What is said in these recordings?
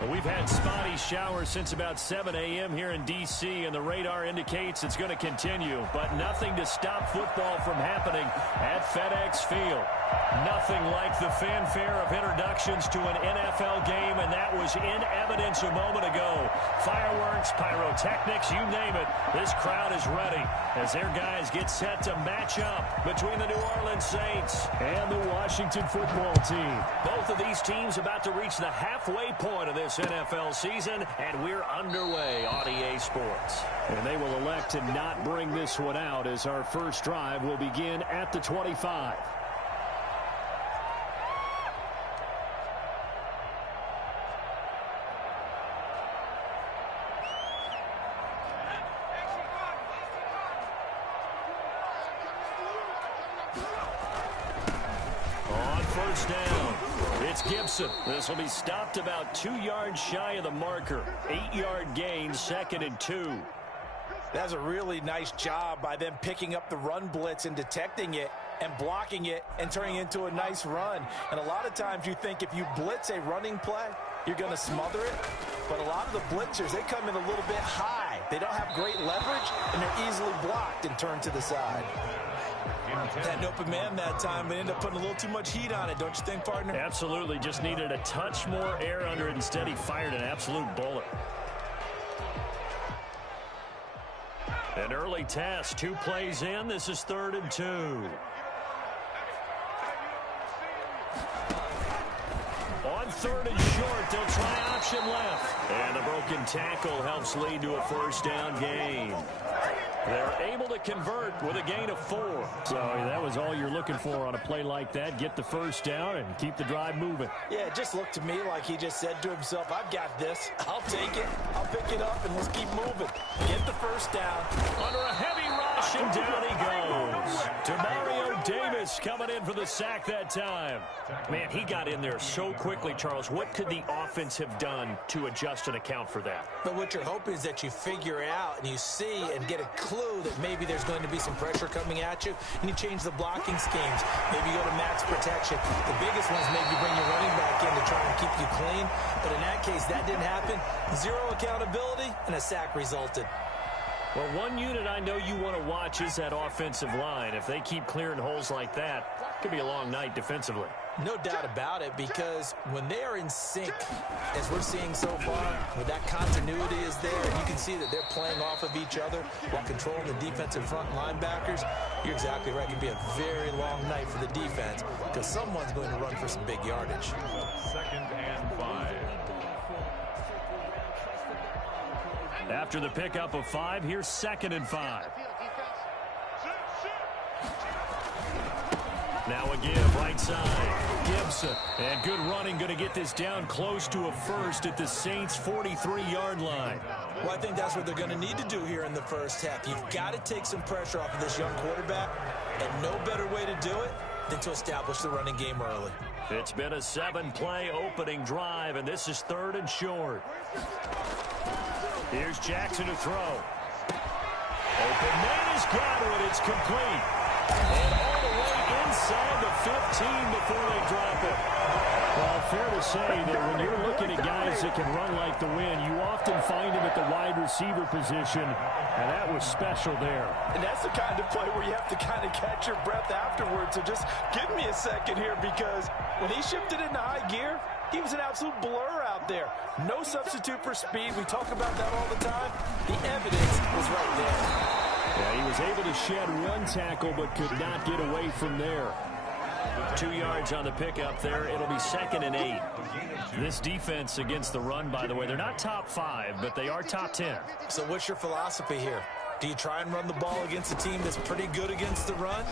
Well, we've had spotty showers since about 7 a.m. here in D.C., and the radar indicates it's going to continue, but nothing to stop football from happening at FedEx Field. Nothing like the fanfare of introductions to an NFL game, and that was in evidence a moment ago. Fireworks, pyrotechnics, you name it. This crowd is ready as their guys get set to match up between the New Orleans Saints and the Washington football team. Both of these teams about to reach the halfway point of this NFL season, and we're underway on EA Sports. And they will elect to not bring this one out as our first drive will begin at the 25. Gibson. This will be stopped about 2 yards shy of the marker. 8-yard gain, 2nd and 2. That's a really nice job by them picking up the run blitz and detecting it and blocking it and turning it into a nice run. And a lot of times you think if you blitz a running play, you're going to smother it. But a lot of the blitzers, they come in a little bit high. They don't have great leverage, and they're easily blocked and turned to the side. Had an open man that time, but ended up putting a little too much heat on it, don't you think, partner? Absolutely. Just needed a touch more air under it. Instead, he fired an absolute bullet. An early test. 2 plays in. This is 3rd and 2. On 3rd and short, they'll try option left. And the broken tackle helps lead to a first down gain. They're able to convert with a gain of 4. So that was all you're looking for on a play like that. Get the first down and keep the drive moving. Yeah, it just looked to me like he just said to himself, I've got this. I'll take it. I'll pick it up, and let's keep moving. Get the first down. Under a heavy rush, and down he goes. Demario Davis coming in for the sack that time. Man, he got in there so quickly, Charles. What could the offense have done to adjust and account for that? But what you're hoping is that you figure out and you see and get a clue that maybe there's going to be some pressure coming at you, and you change the blocking schemes. Maybe you go to max protection. The biggest one is maybe bring your running back in to try and keep you clean. But in that case, that didn't happen. 0 accountability, and a sack resulted. Well, one unit I know you want to watch is that offensive line. If they keep clearing holes like that, it could be a long night defensively. No doubt about it, because when they are in sync, as we're seeing so far, when that continuity is there, and you can see that they're playing off of each other while controlling the defensive front linebackers, you're exactly right. It could be a very long night for the defense because someone's going to run for some big yardage. 2nd and 5. After the pickup of 5, here's 2nd and 5. Now a give, right side. Gibson. And good running, going to get this down close to a first at the Saints' 43-yard line. Well, I think that's what they're going to need to do here in the first half. You've got to take some pressure off of this young quarterback, and no better way to do it than to establish the running game early. It's been a 7-play opening drive, and this is 3rd and short. Here's Jackson to throw. Open man is Godwin. It's complete. And all the way inside the 15 before they drop it. Well, fair to say that when you're looking at guys that can run like the wind, you often find them at the wide receiver position, and that was special there. And that's the kind of play where you have to kind of catch your breath afterwards. So just give me a second here, because when he shifted into high gear, he was an absolute blur out there. No substitute for speed. We talk about that all the time. The evidence was right there. Yeah, he was able to shed 1 tackle but could not get away from there. 2 yards on the pickup there. It'll be 2nd and 8. This defense against the run, by the way, they're not top 5, but they are top 10. So what's your philosophy here? Do you try and run the ball against a team that's pretty good against the run?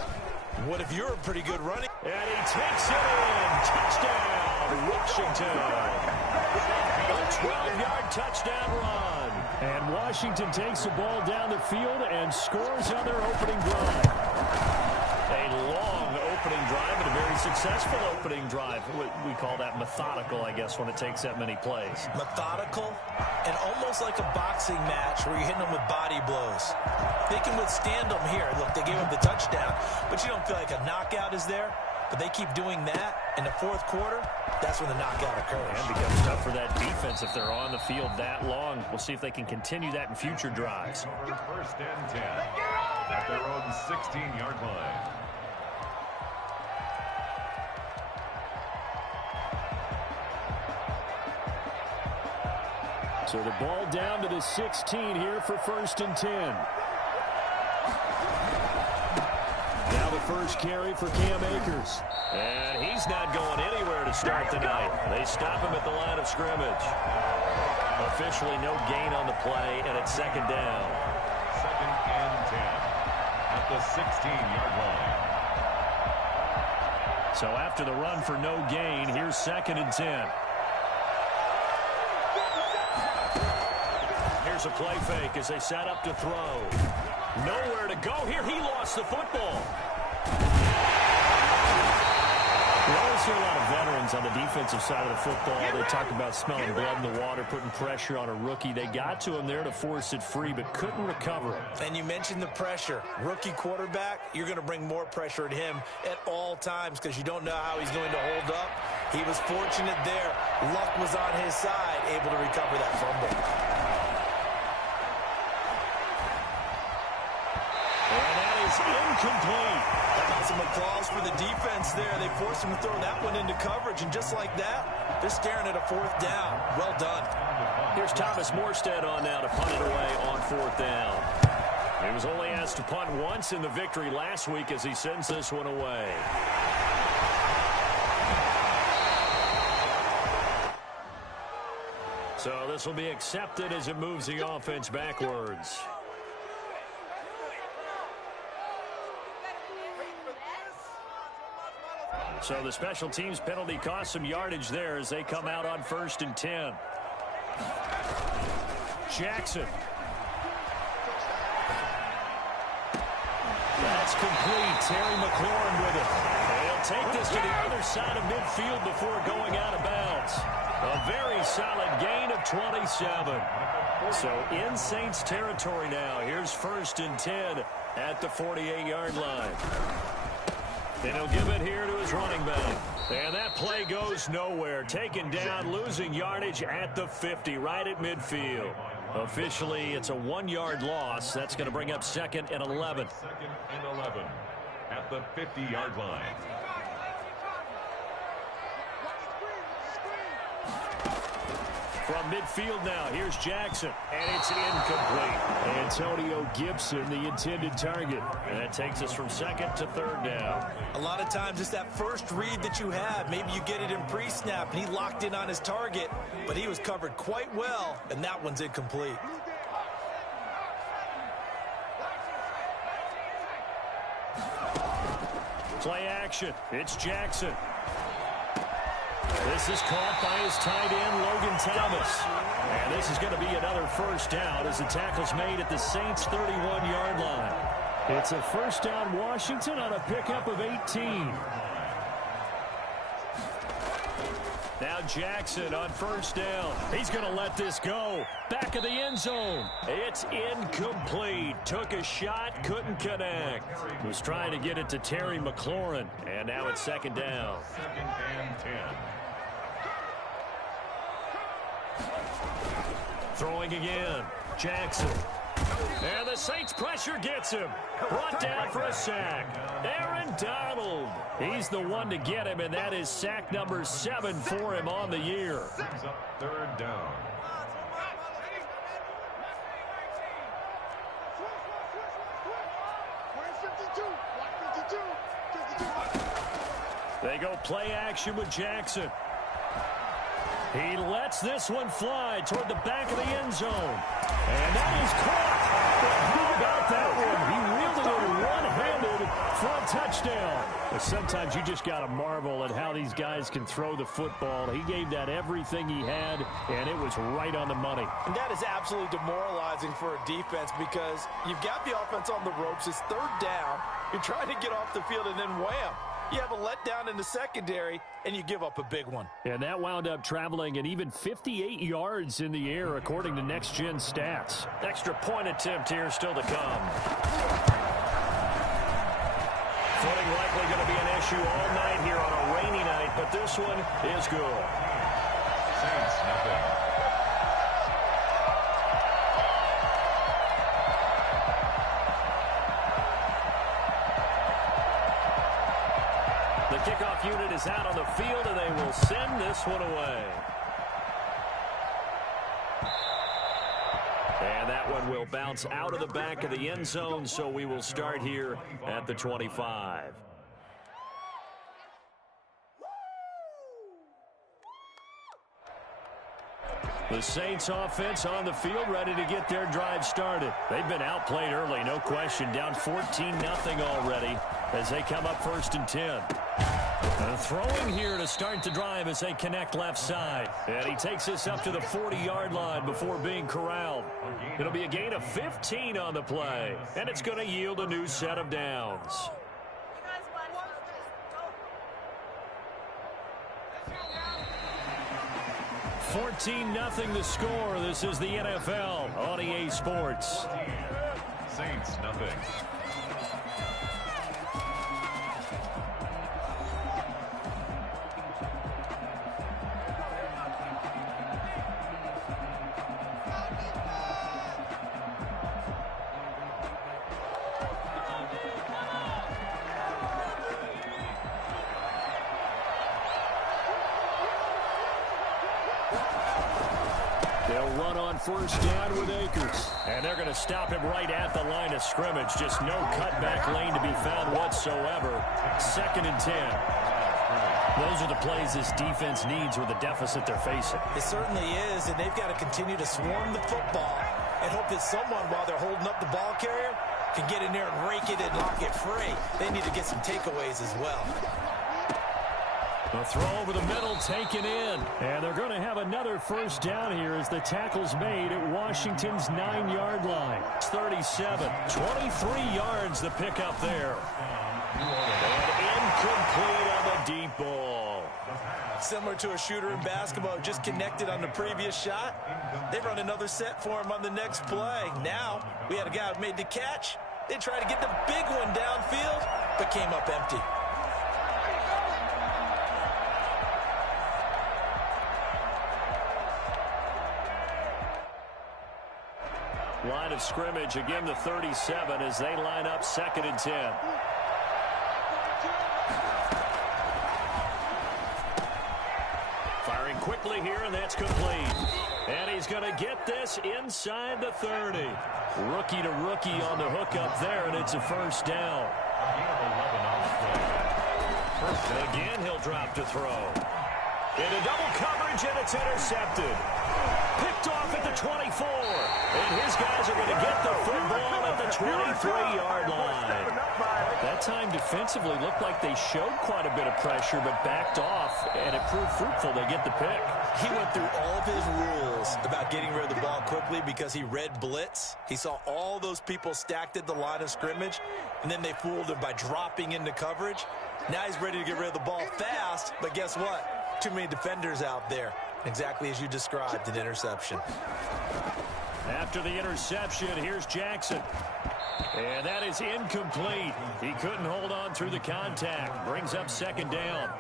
What if you're a pretty good running? And he takes it in. Touchdown, Washington. A 12-yard touchdown run. And Washington takes the ball down the field and scores on their opening drive. A long opening drive and a very successful opening drive. We call that methodical, I guess, when it takes that many plays. Methodical and almost like a boxing match where you're hitting them with body blows. They can withstand them here. Look, they gave him the touchdown, but you don't feel like a knockout is there. but they keep doing that in the fourth quarter, that's when the knockout occurs. And becomes tough for that defense if they're on the field that long. We'll see if they can continue that in future drives. First and 10 at their own 16-yard line. So the ball down to the 16 here for first and 10. Now the first carry for Cam Akers. And he's not going anywhere to start tonight. They stop him at the line of scrimmage. Officially no gain on the play, and it's second down. Second and 10 at the 16-yard line. So after the run for no gain, here's second and 10. Here's a play fake as they set up to throw. Nowhere to go here. He lost the football. We always hear a lot of veterans on the defensive side of the football. They talk about smelling blood in the water, putting pressure on a rookie. They got to him there to force it free, but couldn't recover it. And you mentioned the pressure. Rookie quarterback, you're going to bring more pressure at him at all times because you don't know how he's going to hold up. He was fortunate there. Luck was on his side, able to recover that fumble. Incomplete. That got some applause for the defense there. They forced him to throw that one into coverage, and just like that, they're staring at a fourth down. Well done. Here's Thomas Morstead on now to punt it away on fourth down. He was only asked to punt once in the victory last week as he sends this one away. So this will be accepted as it moves the offense backwards. So the special teams penalty cost some yardage there as they come out on first and 10. Jackson. That's complete. Terry McLaurin with it. They'll take this to the other side of midfield before going out of bounds. A very solid gain of 27. So in Saints territory now. Here's first and 10 at the 48-yard line. And he'll give it here to his running back. And that play goes nowhere. Taken down, losing yardage at the 50, right at midfield. Officially, it's a 1-yard loss. That's going to bring up second and 11. Second and 11 at the 50-yard line. From midfield now, here's Jackson, and it's incomplete. Antonio Gibson, the intended target. And that takes us from second to third down. A lot of times it's that first read that you have. Maybe you get it in pre-snap, and he locked in on his target, but he was covered quite well, and that one's incomplete. Play action. It's Jackson. This is caught by his tight end, Logan Thomas. And this is going to be another first down as the tackle's made at the Saints' 31-yard line. It's a first down, Washington, on a pickup of 18. Now Jackson on first down. He's going to let this go. Back of the end zone. It's incomplete. Took a shot, couldn't connect. Was trying to get it to Terry McLaurin. And now it's second down. Second and 10. Throwing again. Jackson. And the Saints pressure gets him. Brought down for a sack. Aaron Donald. He's the one to get him, and that is sack number 7 for him on the year. Third down. They go play action with Jackson. He lets this one fly toward the back of the end zone. And that is caught. But how about that one? He reeled it in one-handed for a touchdown. But sometimes you just got to marvel at how these guys can throw the football. He gave that everything he had, and it was right on the money. And that is absolutely demoralizing for a defense because you've got the offense on the ropes. It's third down. You're trying to get off the field, and then wham. You have a letdown in the secondary, and you give up a big one. And that wound up traveling an even 58 yards in the air, according to Next Gen Stats. Extra point attempt here still to come. Footing likely going to be an issue all night here on a rainy night, but this one is good. Saints, nothing. The kickoff unit is out on the field, and they will send this one away. And that one will bounce out of the back of the end zone, so we will start here at the 25. The Saints offense on the field, ready to get their drive started. They've been outplayed early, no question. Down 14-0 already as they come up 1st and 10. Throwing here to start the drive as they connect left side. And he takes this up to the 40-yard line before being corralled. It'll be a gain of 15 on the play, and it's going to yield a new set of downs. $14-0 the score. This is the NFL on EA Sports. Saints, nothing. They'll run on 1st down with Akers. And they're going to stop him right at the line of scrimmage. Just no cutback lane to be found whatsoever. 2nd and 10. Those are the plays this defense needs with the deficit they're facing. It certainly is, and they've got to continue to swarm the football and hope that someone, while they're holding up the ball carrier, can get in there and rake it and knock it free. They need to get some takeaways as well. The throw over the middle taken in. And they're going to have another 1st down here as the tackle's made at Washington's 9-yard line. It's 37. 23 yards the pickup there. And incomplete on the deep ball. Similar to a shooter in basketball, just connected on the previous shot. They run another set for him on the next play. Now, we had a guy who made the catch. They tried to get the big one downfield, but came up empty. Line of scrimmage, again the 37 as they line up 2nd and 10. Firing quickly here, and that's complete. And he's going to get this inside the 30. Rookie to rookie on the hook up there, and it's a 1st down. And again, he'll drop to throw. Into double coverage, and it's intercepted. Picked off at the 24. And his guys are going to get the football at the 23-yard line. That time defensively looked like they showed quite a bit of pressure, but backed off, and it proved fruitful. They get the pick. He went through all of his rules about getting rid of the ball quickly because he read blitz. He saw all those people stacked at the line of scrimmage, and then they fooled him by dropping into coverage. Now he's ready to get rid of the ball fast, but guess what? Too many defenders out there. Exactly as you described, an interception. After the interception, here's Jackson. And that is incomplete. He couldn't hold on through the contact. Brings up 2nd down.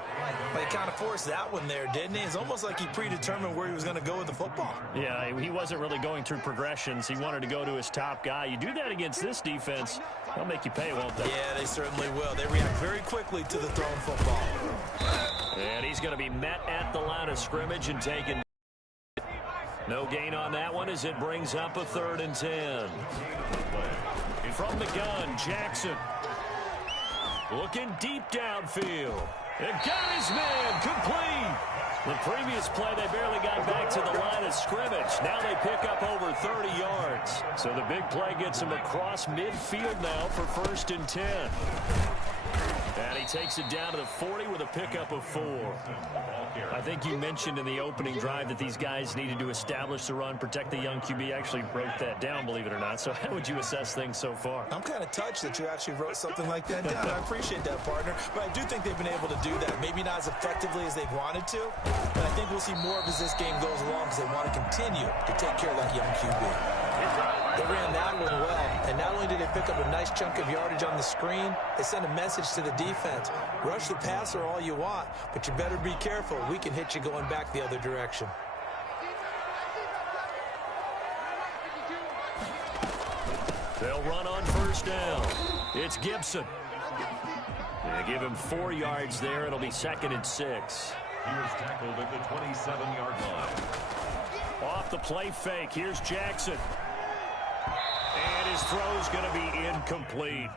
But he kind of forced that one there, didn't he? It's almost like he predetermined where he was going to go with the football. Yeah, he wasn't really going through progressions. He wanted to go to his top guy. You do that against this defense, they'll make you pay, won't they? Yeah, they certainly will. They react very quickly to the thrown football. And he's going to be met at the line of scrimmage and taken. No gain on that one as it brings up a 3rd and 10. From the gun, Jackson. Looking deep downfield. And got his man complete. The previous play, they barely got back to the line of scrimmage. Now they pick up over 30 yards. So the big play gets him across midfield now for 1st and 10. And he takes it down to the 40 with a pickup of 4. I think you mentioned in the opening drive that these guys needed to establish the run, protect the young QB. Actually wrote that down, believe it or not. So how would you assess things so far? I'm kind of touched that you actually wrote something like that down. I appreciate that, partner. But I do think they've been able to do that. Maybe not as effectively as they've wanted to, but I think we'll see more of as this game goes along because they want to continue to take care of that young QB. They ran that one well, and not only did they pick up a nice chunk of yardage on the screen, they sent a message to the defense. Rush the passer all you want, but you better be careful. We can hit you going back the other direction. They'll run on first down. It's Gibson. They give him 4 yards there. It'll be 2nd and 6. He was tackled at the 27-yard line. Off the play fake. Here's Jackson. And his throw's going to be incomplete.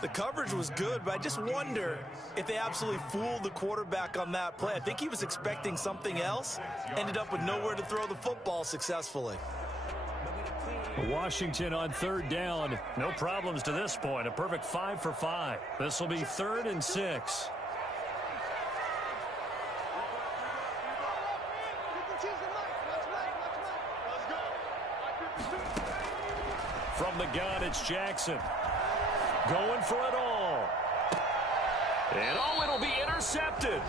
The coverage was good, but I just wonder if they absolutely fooled the quarterback on that play. I think he was expecting something else. Ended up with nowhere to throw the football successfully. Washington on 3rd down. No problems to this point. A perfect 5 for 5. This will be 3rd and 6. From the gun, it's Jackson. Going for it all. And it'll be intercepted.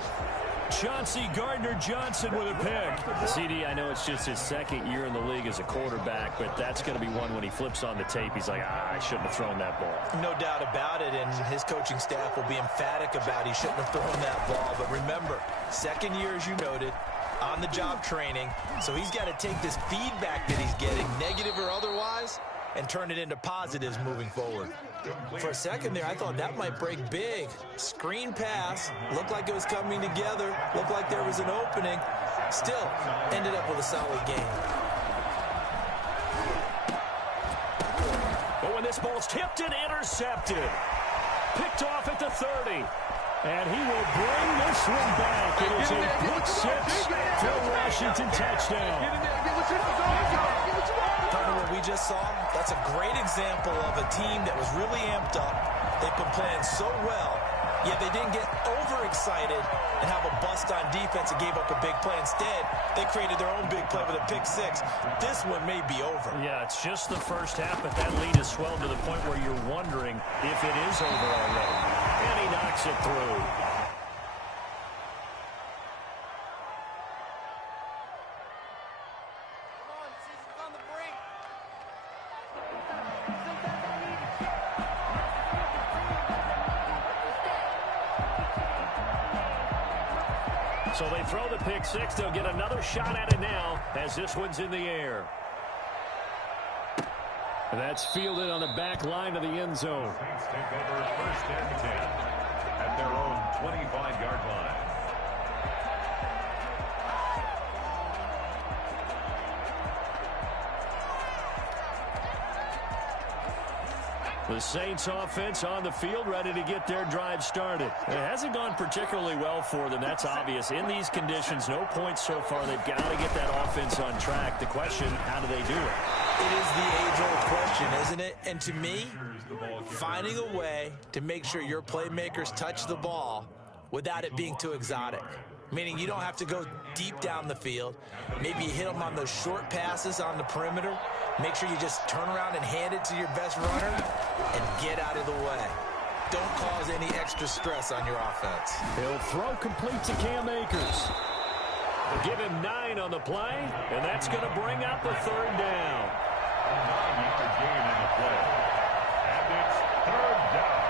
Chauncey Gardner-Johnson with a pick. CD, I know it's just his 2nd year in the league as a quarterback, but that's going to be one when he flips on the tape. He's like, I shouldn't have thrown that ball. No doubt about it, and his coaching staff will be emphatic about he shouldn't have thrown that ball. But remember, 2nd year, as you noted, on-the-job training, so he's got to take this feedback that he's getting, negative or otherwise, and turn it into positives moving forward. For a second there, I thought that might break big. Screen pass, looked like it was coming together, looked like there was an opening. Still, ended up with a solid game. But when this ball's tipped and intercepted, picked off at the 30. And he will bring this one back. It is a pick 6 for a Washington touchdown. Part of what we just saw, that's a great example of a team that was really amped up. They've been playing so well, yet they didn't get overexcited and have a bust on defense and gave up a big play. Instead, they created their own big play with a pick 6. This one may be over. Yeah, it's just the first half, but that lead has swelled to the point where you're wondering if it is over already. And he knocks it through. So they throw the pick 6. They'll get another shot at it now as this one's in the air. And that's fielded on the back line of the end zone. Saints take over 1st and 10 at their own 25-yard line. The Saints offense on the field, ready to get their drive started. It hasn't gone particularly well for them. That's obvious. In these conditions, no points so far. They've got to get that offense on track. The question, how do they do it? It is the age-old question, isn't it? And to me, finding a way to make sure your playmakers touch the ball without it being too exotic. Meaning you don't have to go deep down the field. Maybe you hit them on those short passes on the perimeter. Make sure you just turn around and hand it to your best runner and get out of the way. Don't cause any extra stress on your offense. He'll throw complete to Cam Akers. They'll give him 9 on the play, and that's going to bring up the 3rd down. A 9-yard gain on the play. And it's 3rd down.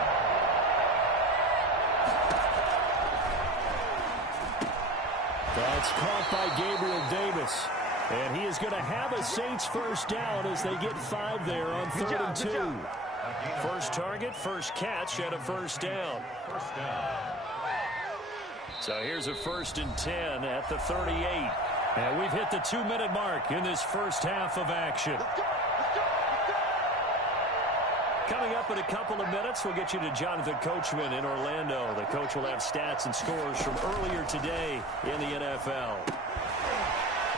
That's caught by Gabriel Davis. And he is going to have a Saints first down as they get 5 there on 3rd and 2. First target, first catch, and a first down. First down. So here's a 1st and 10 at the 38. And we've hit the 2-minute mark in this first half of action. Coming up in a couple of minutes, we'll get you to Jonathan Coachman in Orlando. The coach will have stats and scores from earlier today in the NFL.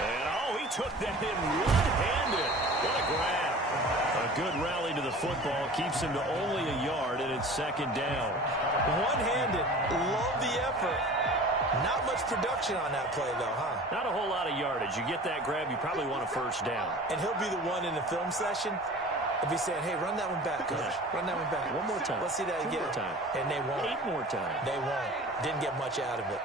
And, he took that in one-handed. What a grab. A good rally to the football keeps him to only a yard, and it's 2nd down. One-handed. Love the effort. Not much production on that play, though, huh? Not a whole lot of yardage. You get that grab, you probably want a first down. And he'll be the one in the film session. If he's saying, hey, run that one back, coach. Run that one back. One more time. Let's see that again. 2 more time. And they won't. 8 more times. They won't. Didn't get much out of it.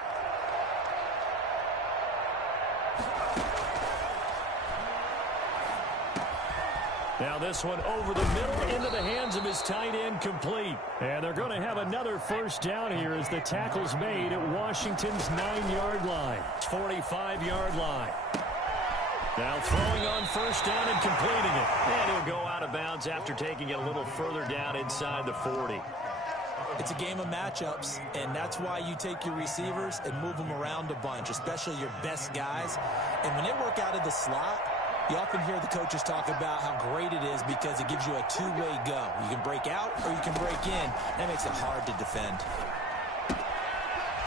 Now this one over the middle into the hands of his tight end, complete. And they're going to have another first down here as the tackle's made at Washington's 9-yard line. 45-yard line. Now throwing on first down and completing it. And he'll go out of bounds after taking it a little further down inside the 40. It's a game of matchups, and that's why you take your receivers and move them around a bunch, especially your best guys. And when they work out of the slot, you often hear the coaches talk about how great it is because it gives you a two-way go. You can break out or you can break in. That makes it hard to defend.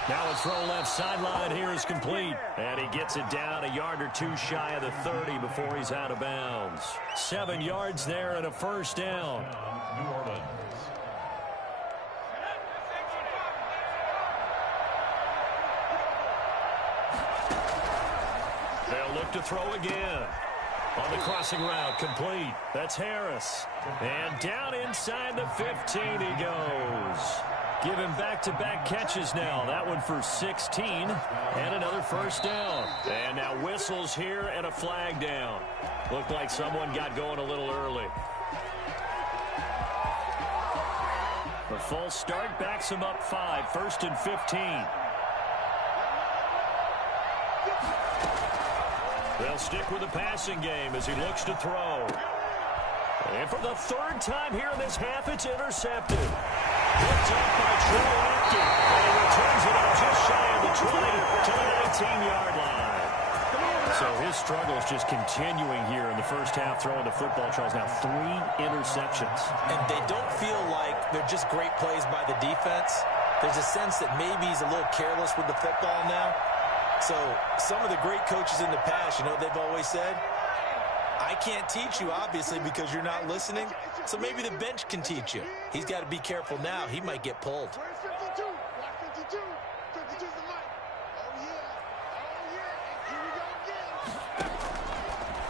Now a throw left sideline here is complete. And he gets it down a yard or two shy of the 30 before he's out of bounds. 7 yards there and a first down. New Orleans. They'll look to throw again. On the crossing route, complete. That's Harris. And down inside the 15 he goes. Give him back-to-back catches now. That one for 16 and another first down. And now whistles here and a flag down. Looked like someone got going a little early. The false start backs him up 5, 1st and 15. They'll stick with the passing game as he looks to throw. And for the 3rd time here in this half, it's intercepted. Picked up by Trey Lipton. And he returns it out just shy of the 20 to the 19-yard line. So his struggles just continuing here in the first half, throwing the football. Charles, now 3 interceptions. And they don't feel like they're just great plays by the defense. There's a sense that maybe he's a little careless with the football now. So some of the great coaches in the past, you know, they've always said, I can't teach you, obviously, because you're not listening. So maybe the bench can teach you. He's got to be careful now. He might get pulled.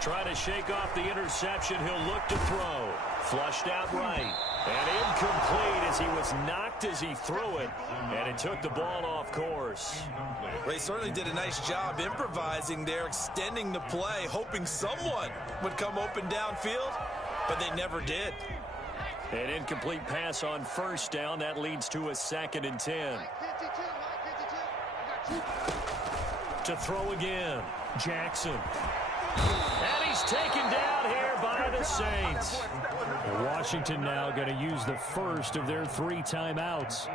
Trying to shake off the interception. He'll look to throw. Flushed out right. And incomplete as he was knocked as he threw it. And it took the ball off course. Well, they certainly did a nice job improvising there, extending the play, hoping someone would come open downfield, but they never did. An incomplete pass on first down. That leads to a 2nd and 10. To throw again, Jackson. And he's taken down here by the Saints. Washington now going to use the first of their 3 timeouts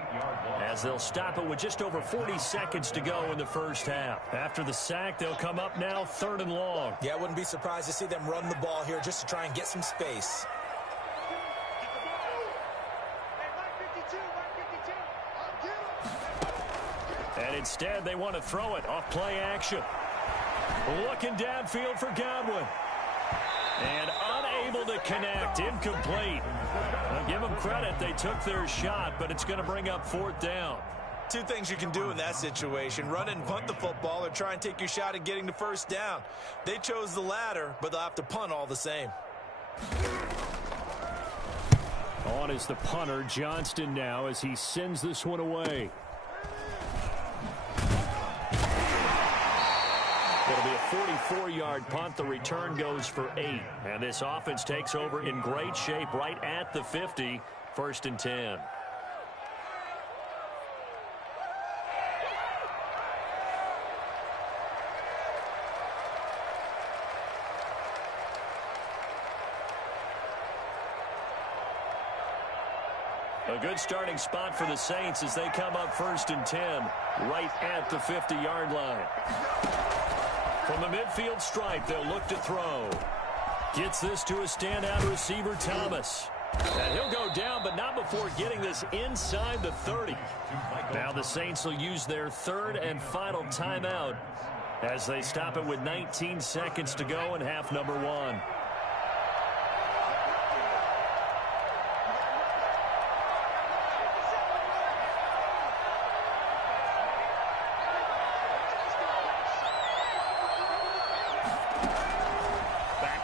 as they'll stop it with just over 40 seconds to go in the first half. After the sack, they'll come up now 3rd and long. Yeah, I wouldn't be surprised to see them run the ball here just to try and get some space. And instead, they want to throw it off play action. Looking downfield for Godwin. And unable to connect. Incomplete. I'll give them credit. They took their shot, but it's going to bring up 4th down. 2 things you can do in that situation. Run and punt the football or try and take your shot at getting the first down. They chose the latter, but they'll have to punt all the same. On is the punter, Johnston, now as he sends this one away. It'll be a 44-yard punt. The return goes for 8. And this offense takes over in great shape right at the 50. 1st and 10. A good starting spot for the Saints as they come up 1st and 10 right at the 50-yard line. From the midfield stripe, they'll look to throw. Gets this to a standout receiver, Thomas. And he'll go down, but not before getting this inside the 30. Now the Saints will use their 3rd and final timeout as they stop it with 19 seconds to go in half number 1.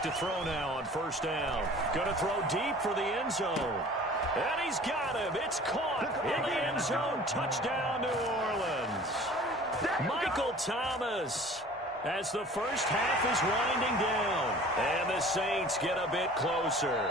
To throw now on 1st down. Going to throw deep for the end zone. And he's got him. It's caught in the end zone. Touchdown, New Orleans. Michael Thomas. as the first half is winding down. And the Saints get a bit closer.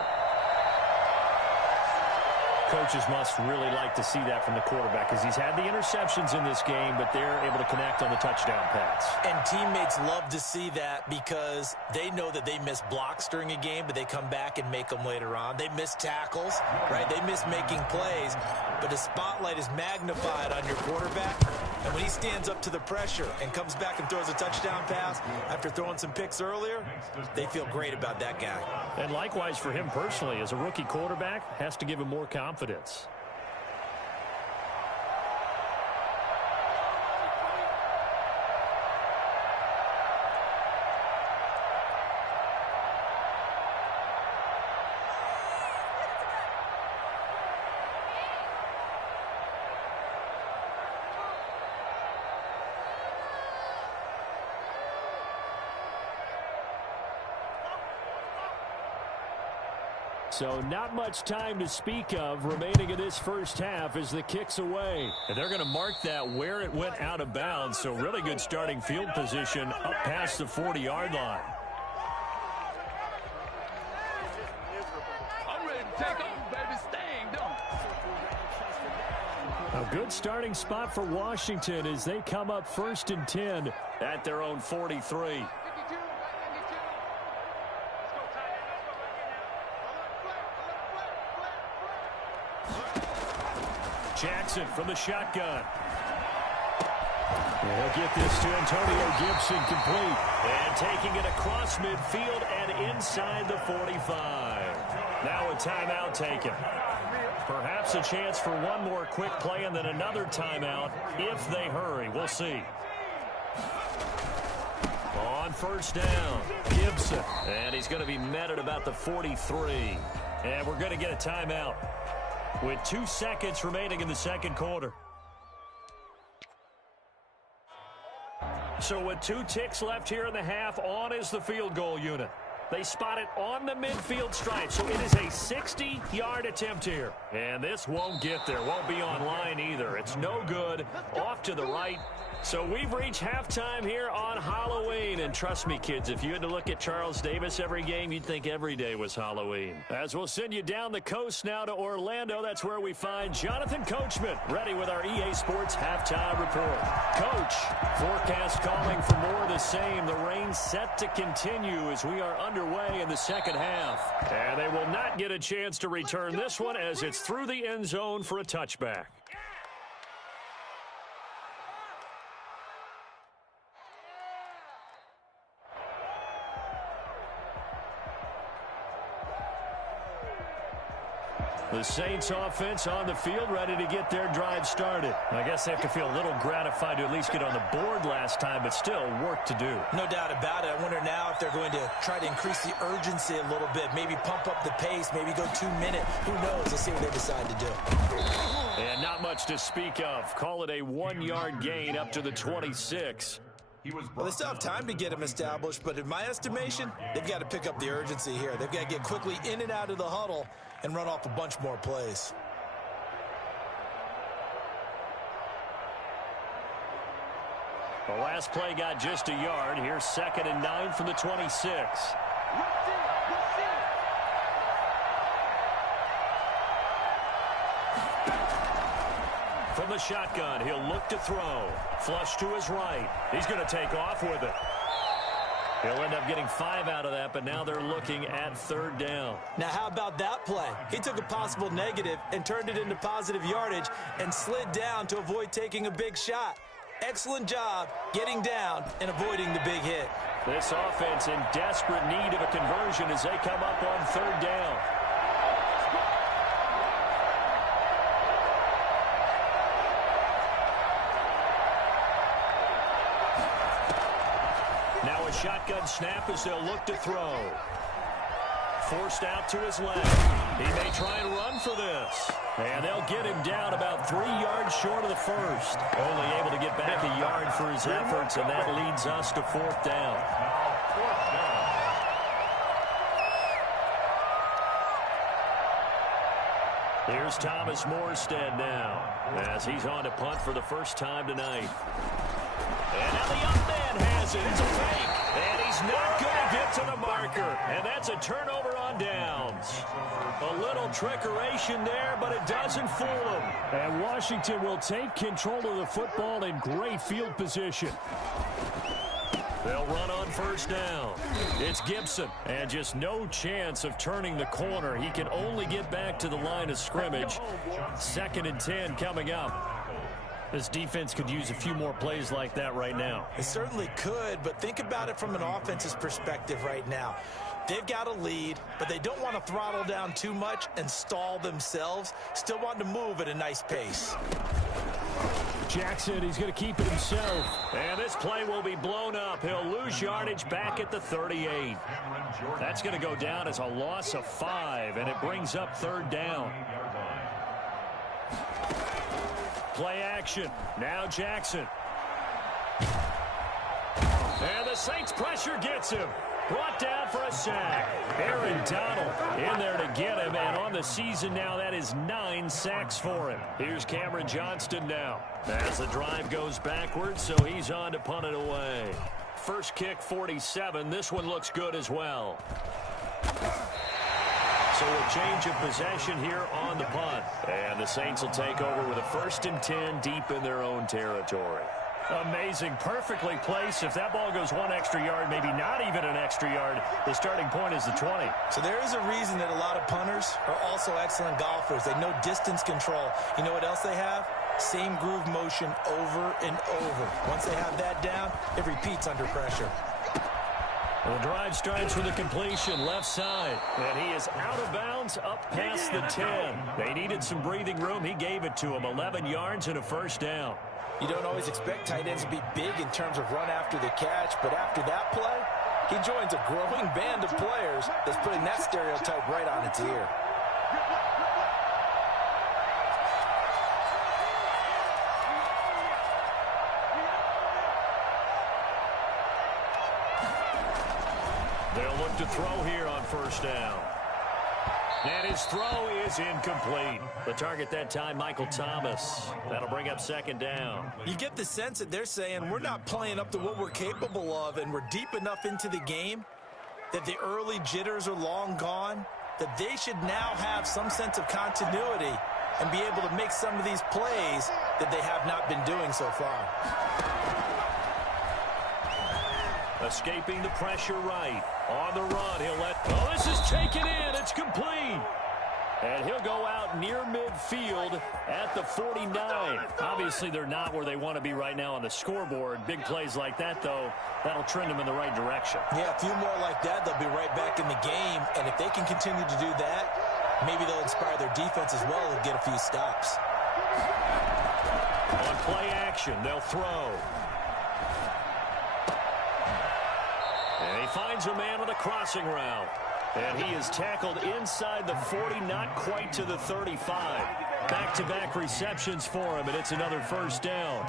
Coaches must really like to see that from the quarterback because he's had the interceptions in this game, but they're able to connect on the touchdown pass. And teammates love to see that because they know that they miss blocks during a game, but they come back and make them later on. They miss tackles, right? They miss making plays, but the spotlight is magnified on your quarterback. And when he stands up to the pressure and comes back and throws a touchdown pass after throwing some picks earlier, they feel great about that guy. And likewise for him personally, as a rookie quarterback, has to give him more confidence. So not much time to speak of remaining in this first half as the kick's away. And they're going to mark that where it went out of bounds. So really good starting field position up past the 40-yard line. I'm ready to take off, baby. Staying, don't. A good starting spot for Washington as they come up 1st and 10 at their own 43. Jackson from the shotgun. He'll get this to Antonio Gibson complete. And taking it across midfield and inside the 45. Now a timeout taken. Perhaps a chance for one more quick play and then another timeout if they hurry. We'll see. On first down, Gibson. And he's going to be met at about the 43. And we're going to get a timeout with 2 seconds remaining in the second quarter. So with 2 ticks left here in the half, on is the field goal unit. They spot it on the midfield stripe, so it is a 60-yard attempt here. And this won't get there, won't be on line either. It's no good, off to the right. So we've reached halftime here on Halloween. And trust me, kids, if you had to look at Charles Davis every game, you'd think every day was Halloween. As we'll send you down the coast now to Orlando, that's where we find Jonathan Coachman, ready with our EA Sports Halftime Report. Coach, forecast calling for more of the same. The rain set to continue as we are underway in the second half. And they will not get a chance to return this one as it's through the end zone for a touchback. The Saints offense on the field, ready to get their drive started. I guess they have to feel a little gratified to at least get on the board last time, but still work to do. No doubt about it. I wonder now if they're going to try to increase the urgency a little bit, maybe pump up the pace, maybe go 2 minutes. Who knows? Let's see what they decide to do. And not much to speak of. Call it a 1-yard gain up to the 26. Well, they still have time to get him established, but in my estimation, they've got to pick up the urgency here. They've got to get quickly in and out of the huddle and run off a bunch more plays. The last play got just a yard. Here's 2nd and 9 from the 26. From the shotgun, he'll look to throw. Flush to his right. He's going to take off with it. He'll end up getting 5 out of that, but now they're looking at 3rd down. Now, how about that play? He took a possible negative and turned it into positive yardage and slid down to avoid taking a big shot. Excellent job getting down and avoiding the big hit. This offense in desperate need of a conversion as they come up on 3rd down. Now a shotgun snap as they'll look to throw. Forced out to his left. He may try and run for this. And they'll get him down about 3 yards short of the first. Only able to get back a yard for his efforts, and that leads us to 4th down. Here's Thomas Morstead now as he's on to punt for the first time tonight. And now the up man has it. It's a fake. And he's not going to get to the marker. And that's a turnover on downs. A little trickeration there, but it doesn't fool him. And Washington will take control of the football in great field position. They'll run on first down. It's Gibson, and just no chance of turning the corner. He can only get back to the line of scrimmage. 2nd and 10 coming up. This defense could use a few more plays like that right now. It certainly could, but think about it from an offense's perspective right now. They've got a lead, but they don't want to throttle down too much and stall themselves. Still want to move at a nice pace. Jackson, he's going to keep it himself. And this play will be blown up. He'll lose yardage back at the 38. That's going to go down as a loss of 5, and it brings up 3rd down. Play action. Now Jackson. And the Saints pressure gets him. Brought down for a sack. Aaron Donald in there to get him. And on the season now, that is 9 sacks for him. Here's Cameron Johnston now. As the drive goes backwards, so he's on to punt it away. First kick, 47. This one looks good as well. So a change of possession here on the punt. And the Saints will take over with a 1st and 10 deep in their own territory. Amazing, perfectly placed. If that ball goes 1 extra yard, maybe not even an extra yard, the starting point is the 20. So there is a reason that a lot of punters are also excellent golfers. They know distance control. You know what else they have? Same groove motion over and over. Once they have that down, it repeats under pressure. The drive starts with a completion left side, and he is out of bounds up past the 10. They needed some breathing room. He gave it to him. 11 yards and a 1st down. You don't always expect tight ends to be big in terms of run after the catch, but after that play, he joins a growing band of players that's putting that stereotype right on its ear. They'll look to throw here on 1st down. And his throw is incomplete. The target that time, Michael Thomas. That'll bring up 2nd down. You get the sense that they're saying we're not playing up to what we're capable of, and we're deep enough into the game that the early jitters are long gone, that they should now have some sense of continuity and be able to make some of these plays that they have not been doing so far. Escaping the pressure right. On the run, he'll let... Oh, this is taken in. It's complete. And he'll go out near midfield at the 49. Obviously, they're not where they want to be right now on the scoreboard. Big plays like that, though, that'll trend them in the right direction. Yeah, a few more like that, they'll be right back in the game. And if they can continue to do that, maybe they'll inspire their defense as well and get a few stops. On play action, they'll throw. And he finds a man on the crossing route. And he is tackled inside the 40, not quite to the 35. Back-to-back receptions for him, and it's another 1st down.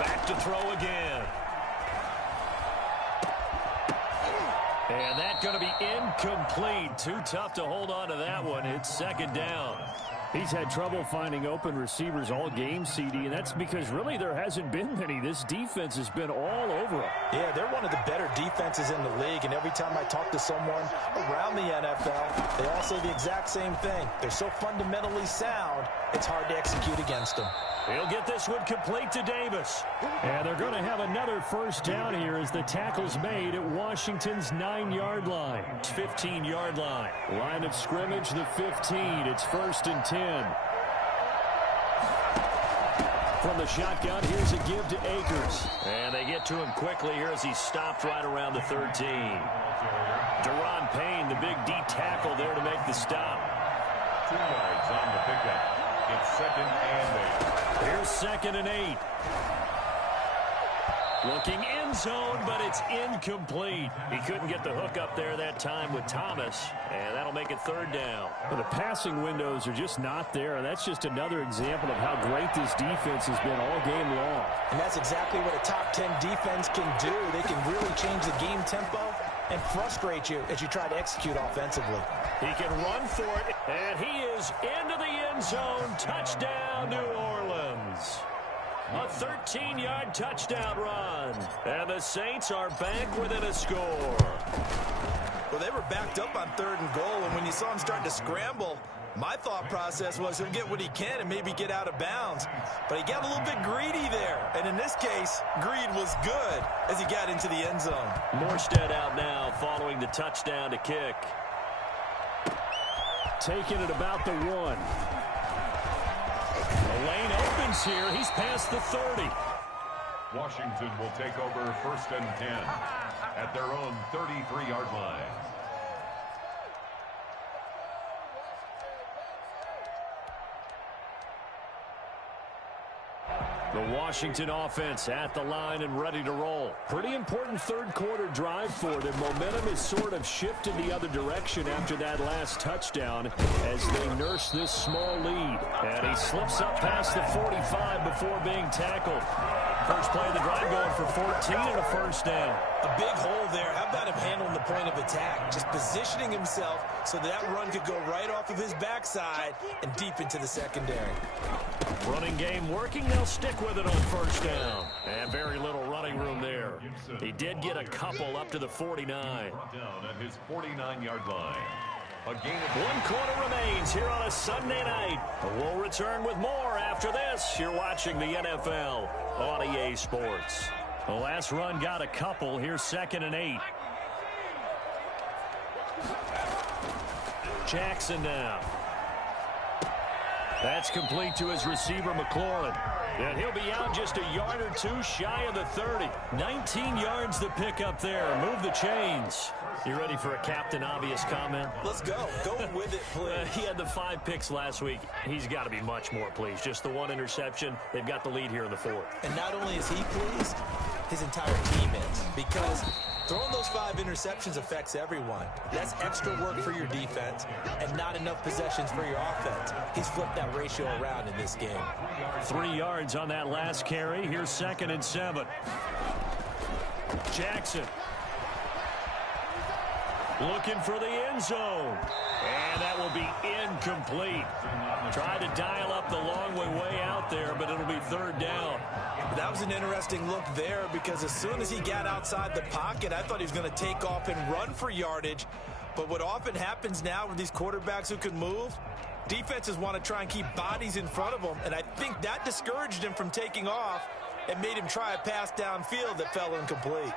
Back to throw again. And that's going to be incomplete. Too tough to hold on to that one. It's 2nd down. He's had trouble finding open receivers all game, CD, and that's because really there hasn't been many. This defense has been all over him. Yeah, they're one of the better defenses in the league, and every time I talk to someone around the NFL, they all say the exact same thing. They're so fundamentally sound, it's hard to execute against them. He'll get this one complete to Davis. And they're going to have another 1st down here as the tackle's made at Washington's 9-yard line. 15-yard line. Line of scrimmage, the 15. It's 1st and 10. From the shotgun, here's a give to Akers. And they get to him quickly here as he's stopped right around the 13. Deron Payne, the big D tackle there to make the stop. 2 yards on the pickup. It's 2nd and 8. Here's 2nd and 8. Looking end zone, but it's incomplete. He couldn't get the hook up there that time with Thomas, and that'll make it third down. Well, the passing windows are just not there. That's just another example of how great this defense has been all game long. And that's exactly what a top 10 defense can do. They can really change the game tempo and frustrate you as you try to execute offensively. He can run for it, and he is into the end zone. Touchdown, New Orleans. A 13-yard touchdown run. And the Saints are back within a score. Well, they were backed up on 3rd and goal, and when you saw him start to scramble, my thought process was he'll get what he can and maybe get out of bounds. But he got a little bit greedy there. And in this case, greed was good as he got into the end zone. Morstead out now following the touchdown to kick. Taking it about the 1. The lane opens here. He's past the 30. Washington will take over 1st and 10 at their own 33-yard line. The Washington offense at the line and ready to roll. Pretty important third quarter drive for them. Momentum has sort of shifted the other direction after that last touchdown as they nurse this small lead. And he slips up past the 45 before being tackled. First play of the drive going for 14 and a first down. A big hole there. How about him handling the point of attack? Just positioning himself so that run could go right off of his backside and deep into the secondary. Running game working. They'll stick with it on first down. And very little running room there. He did get a couple up to the 49. Down at his 49-yard line. A gain of 1 quarter remains here on a Sunday night. We'll return with more after this. You're watching the NFL on EA Sports. The last run got a couple. Here's 2nd and 8. Jackson now. That's complete to his receiver, McLaurin. And he'll be out just a yard or two shy of the 30. 19 yards to pick up there. Move the chains. You ready for a Captain Obvious comment? Let's go. Go with it, please. He had the 5 picks last week. He's got to be much more pleased. Just the 1 interception. They've got the lead here in the 4th. And not only is he pleased, his entire team is. Because throwing those 5 interceptions affects everyone. That's extra work for your defense and not enough possessions for your offense. He's flipped that ratio around in this game. 3 yards on that last carry. Here's 2nd and 7. Jackson. Looking for the end zone. And that will be incomplete. Tried to dial up the long way out there, but it'll be 3rd down. That was an interesting look there because as soon as he got outside the pocket, I thought he was going to take off and run for yardage. But what often happens now with these quarterbacks who can move, defenses want to try and keep bodies in front of them, and I think that discouraged him from taking off and made him try a pass downfield that fell incomplete.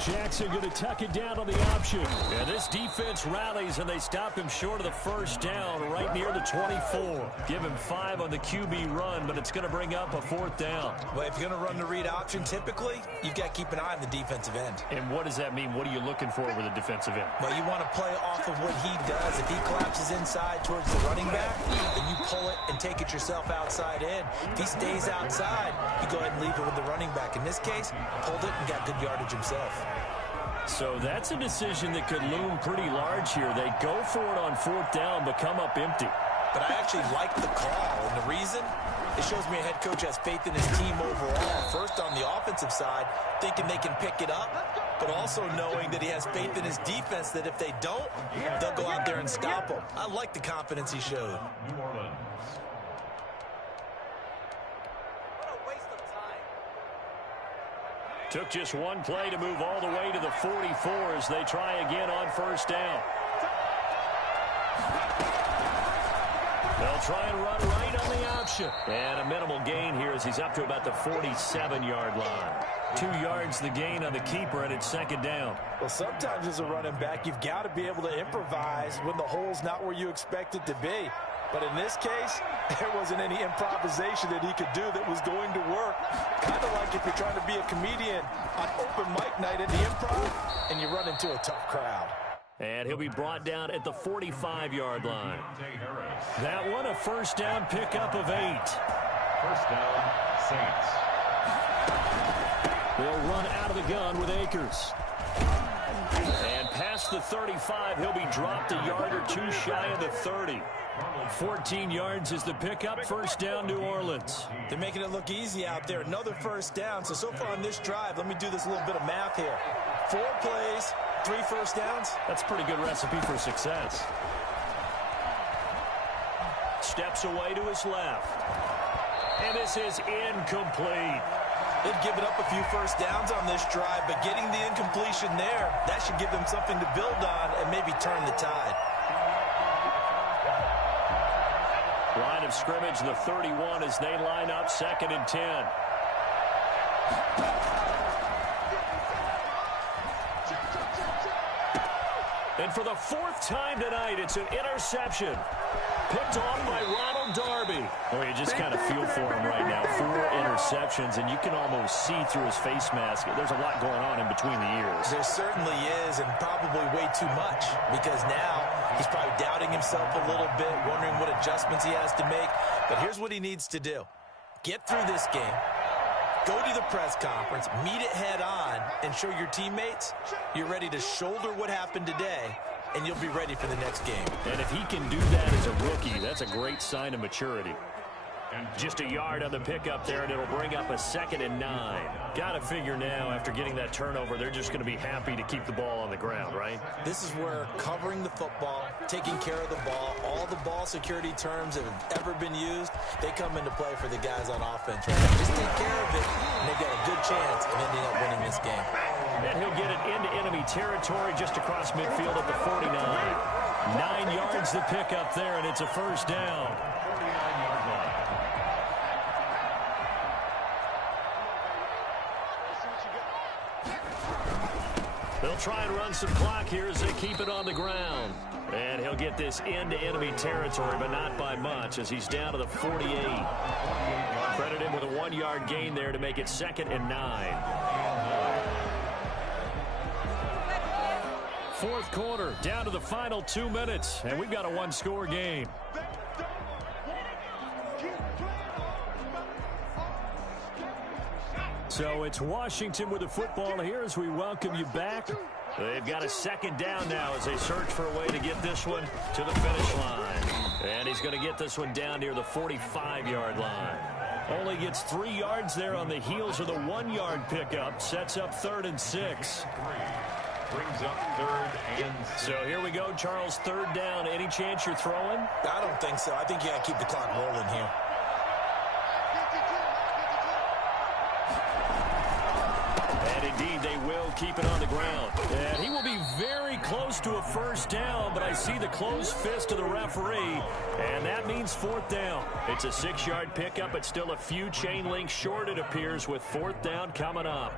Jackson going to tuck it down on the option. And this defense rallies, and they stop him short of the first down right near the 24. Give him 5 on the QB run, but it's going to bring up a 4th down. Well, if you're going to run the read option, typically, you've got to keep an eye on the defensive end. And what does that mean? What are you looking for with a defensive end? Well, you want to play off of what he does. If he collapses inside towards the running back, then you pull it and take it yourself outside in. If he stays outside, you go ahead and leave it with the running back. In this case, pulled it and got good yardage himself. So that's a decision that could loom pretty large here. They go for it on 4th down, but come up empty. But I actually like the call, and the reason? It shows me a head coach has faith in his team overall. First, on the offensive side, thinking they can pick it up, but also knowing that he has faith in his defense that if they don't, they'll go out there and stop them. I like the confidence he showed. New Orleans. Took just 1 play to move all the way to the 44 as they try again on 1st down. They'll try and run right on the option. And a minimal gain here as he's up to about the 47-yard line. 2 yards the gain on the keeper, and it's 2nd down. Well, sometimes as a running back, you've got to be able to improvise when the hole's not where you expect it to be. But in this case, there wasn't any improvisation that he could do that was going to work. Kind of like if you're trying to be a comedian on open mic night in the improv and you run into a tough crowd. And he'll be brought down at the 45-yard line. That one, a 1st down pickup of 8. 1st down, Saints. They'll run out of the gun with Akers. And past the 35, he'll be dropped a yard or two shy of the 30. 14 yards is the pickup. First down, New Orleans. They're making it look easy out there. Another first down. So far on this drive, let me do this little bit of math here. 4 plays, 3 first downs. That's a pretty good recipe for success. Steps away to his left. And this is incomplete. They've given up a few first downs on this drive, but getting the incompletion there, that should give them something to build on and maybe turn the tide. Line of scrimmage, the 31, as they line up 2nd and 10. And for the 4th time tonight, it's an interception. Picked off by Ronald Darby. Well, you just kind of feel for him right now. 4 interceptions, and you can almost see through his face mask. There's a lot going on in between the ears. There certainly is, and probably way too much, because now he's probably doubting himself a little bit, wondering what adjustments he has to make. But here's what he needs to do. Get through this game. Go to the press conference, meet it head on, and show your teammates you're ready to shoulder what happened today, and you'll be ready for the next game. And if he can do that as a rookie, that's a great sign of maturity. Just a yard on the pickup there, and it'll bring up a 2nd and 9. Got to figure now, after getting that turnover, they're just going to be happy to keep the ball on the ground, right? This is where covering the football, taking care of the ball, all the ball security terms that have ever been used, they come into play for the guys on offense right now. Just take care of it, and they've got a good chance of ending up winning this game. And he'll get it into enemy territory just across midfield at the 49. 9 yards to pick up there, and it's a first down. They'll try and run some clock here as they keep it on the ground. And he'll get this into enemy territory, but not by much, as he's down to the 48. Credit him with a 1-yard gain there to make it 2nd and 9. 4th quarter, down to the final 2 minutes, and we've got a 1-score game. So it's Washington with the football here as we welcome you back. They've got a 2nd down now as they search for a way to get this one to the finish line. And he's going to get this one down near the 45-yard line. Only gets 3 yards there on the heels of the 1-yard pickup. Sets up 3rd and 6. Brings up 3rd and 6. So here we go, Charles, 3rd down. Any chance you're throwing? I don't think so. I think you got to keep the clock rolling here. Indeed, they will keep it on the ground. And he will be very close to a first down, but I see the closed fist of the referee, and that means 4th down. It's a 6-yard pickup, but still a few chain links short, it appears, with 4th down coming up.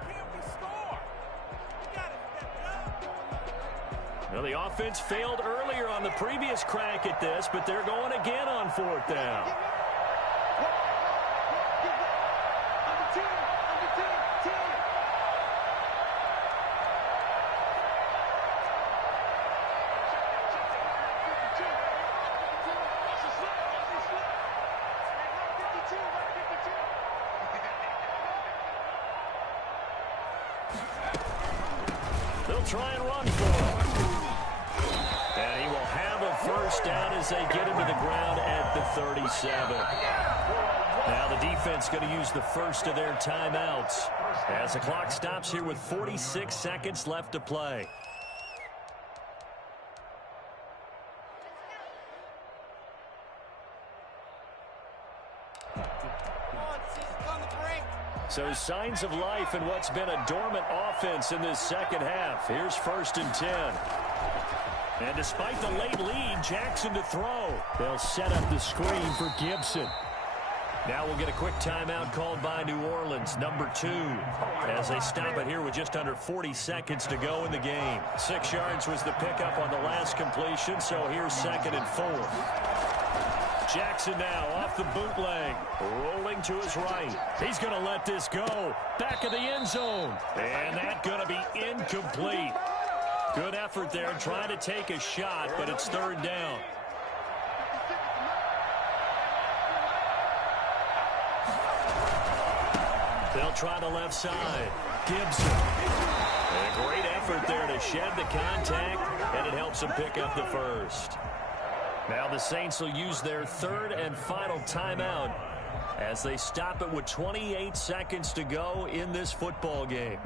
Well, the offense failed earlier on the previous crack at this, but they're going again on 4th down. They'll try and run for it. And he will have a first down as they get him to the ground at the 37. Now the defense going to use the first of their timeouts as the clock stops here with 46 seconds left to play. So signs of life in what's been a dormant offense in this second half. Here's 1st and 10. And despite the late lead, Jackson to throw. They'll set up the screen for Gibson. Now we'll get a quick timeout called by New Orleans, number 2, as they stop it here with just under 40 seconds to go in the game. 6 yards was the pickup on the last completion, so here's 2nd and 4. Jackson now off the bootleg, rolling to his right. He's going to let this go. Back of the end zone. And that's going to be incomplete. Good effort there, trying to take a shot, but it's 3rd down. They'll try the left side. Gibson. A great effort there to shed the contact, and it helps them pick up the first. Now the Saints will use their third and final timeout as they stop it with 28 seconds to go in this football game.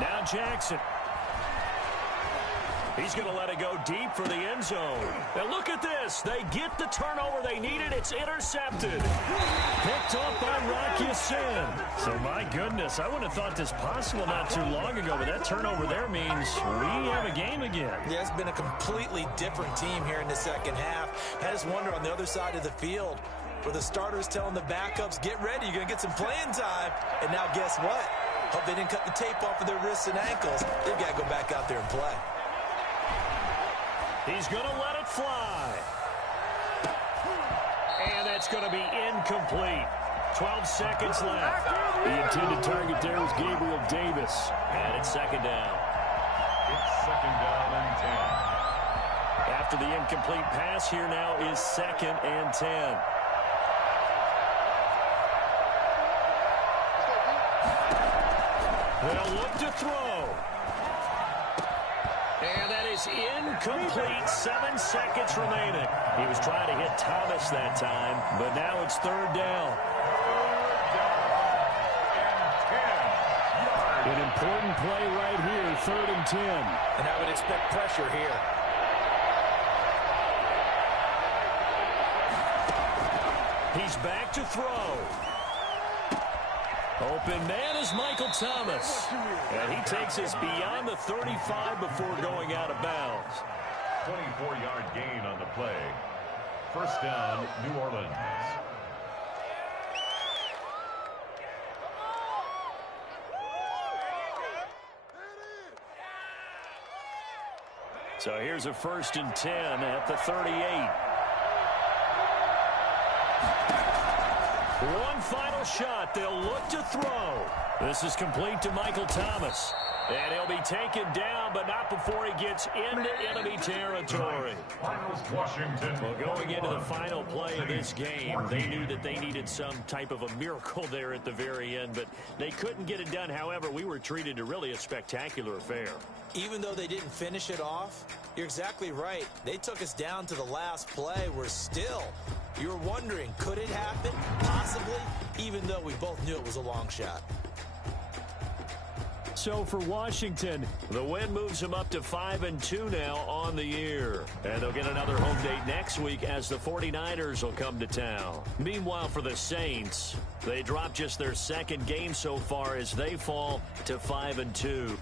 Now Jackson. He's going to let it go deep for the end zone. Now look at this. They get the turnover they needed. It's intercepted. Picked off by Rocky Sin. So my goodness, I wouldn't have thought this possible not too long ago, but that turnover there means we have a game again. Yeah, it's been a completely different team here in the second half. I just wonder on the other side of the field where the starters telling the backups, get ready, you're going to get some playing time. And now guess what? Hope they didn't cut the tape off of their wrists and ankles. They've got to go back out there and play. He's going to let it fly. And that's going to be incomplete. 12 seconds left. The intended target there was Gabriel Davis. And it's second down. It's second down and 10. After the incomplete pass, here now is second and 10. They'll look to throw. And that is incomplete. 7 seconds remaining. He was trying to hit Thomas that time, but now it's third down. An important play right here, third and 10. And I would expect pressure here. He's back to throw. Open man is Michael Thomas. And he takes us beyond the 35 before going out of bounds. 24-yard gain on the play. First down, New Orleans. So here's a first and 10 at the 38. One final shot. They'll look to throw. This is complete to Michael Thomas. And he'll be taken down, but not before he gets into enemy territory. Washington. Well, going into the final play of this game, they knew that they needed some type of a miracle there at the very end, but they couldn't get it done. However, we were treated to really a spectacular affair. Even though they didn't finish it off, you're exactly right. They took us down to the last play. We're still, you were wondering, could it happen? Possibly, even though we both knew it was a long shot. So for Washington, the win moves them up to 5-2 now on the year. And they'll get another home date next week as the 49ers will come to town. Meanwhile, for the Saints, they drop just their second game so far as they fall to 5-2.